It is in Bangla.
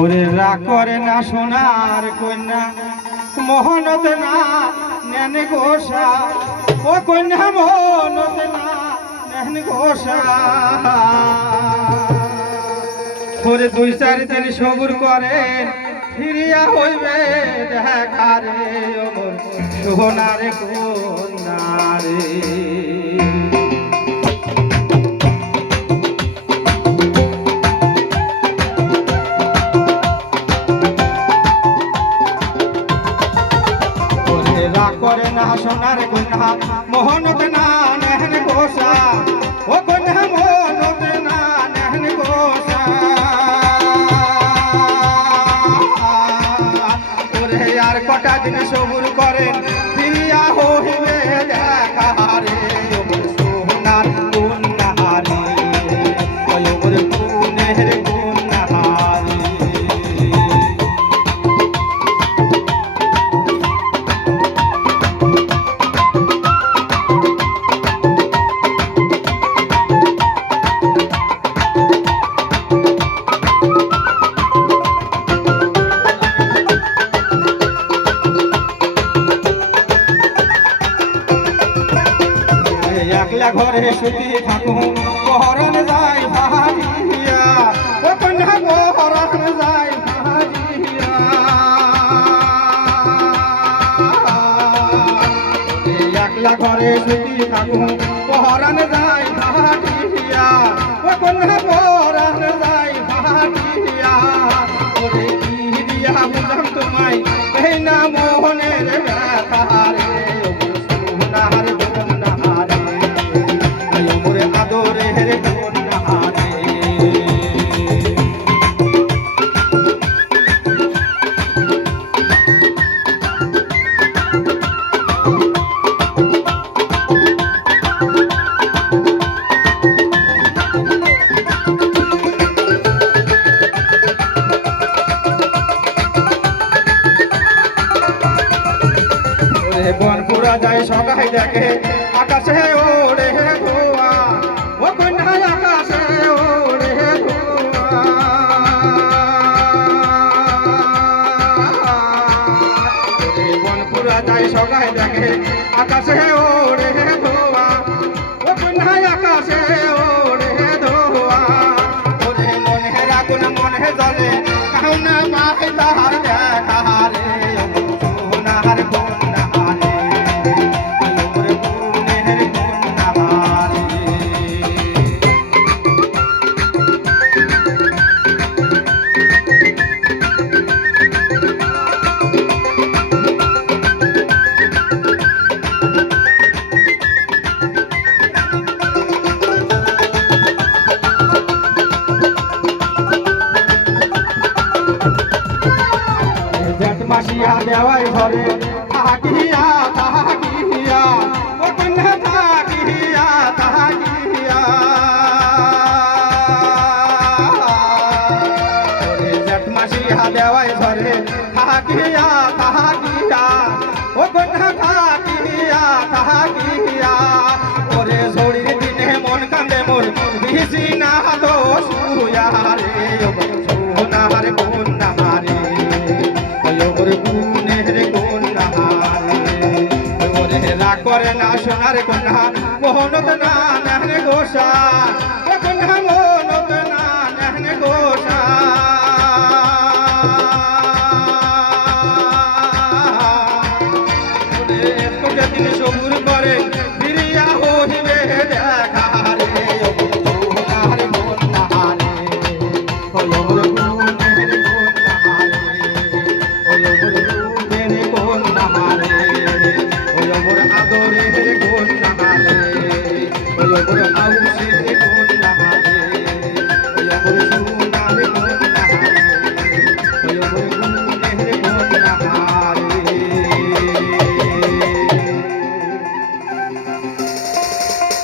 ওরে রাগ করে না সোনার কন্যা মোহনত না নেন গোসা ও কন্যা মোহনত না নেন গোসা ওরে 2-4 দিন সবুর করেন ফিরিয়া হইবে দেখা রে ওমর সোনার কন্যা রে করে না সোনার কন্যা মোহনত না নেহন গোসা ও কন্যা মোহনত না নেহন গোসা ওরে আর কটা দিন সবুর করেন ফিরিয়া হইবে দেখা রে সোনার কন্যা রে ওই ওর পুনের কন্যা রে একলা ঘরে শুধু থাকুন পহরন যাই ভাজিয়া ও কন্যা পহরন যাই ভাজিয়া একলা ঘরে শুধু থাকুন পহরন যাই ভাজিয়া ও কন্যা পহরন যাই ভাজিয়া ওরে কি দিয়া বুঝাম তোমায় এই না মোহনের ব্যথা রে সোনার বনপুরা যায় সবাই দেখে আকাশে ওড়ে ধোয়া ও কন্যা আকাশে ওড়ে ধোয়া বনপুরা যায় সবাই দেখে আকাশে ওড়ে ধোয়া ও কন্যা আকাশে ওড়ে ধোয়া ওরে মনে রাখুন মনে জলে কাউ না পাই তাহার দেখা রে সোনার কন্যা মাসিয়া দেওয়াই ঘরে থাকিয়া থাকিয়া ও কন্যা থাকিয়া থাকিয়া জেঠ মাসিয়া দেওয়াই ঘরে থাকিয়া থাকিয়া ও কন্যা থাকিয়া থাকিয়া ওরে ঝড়ির দিনে মন কান্দে মোর ভিসি না দোষ রে সোনার কন্যা রে করে না সোনার কন্যা মোহনত না নেহন গোসা ও কন্যা মোহনত না নেহন গোসা দিন সবুর করে ফিরিয়া হইবে দেখা রে সোনার কন্যা রে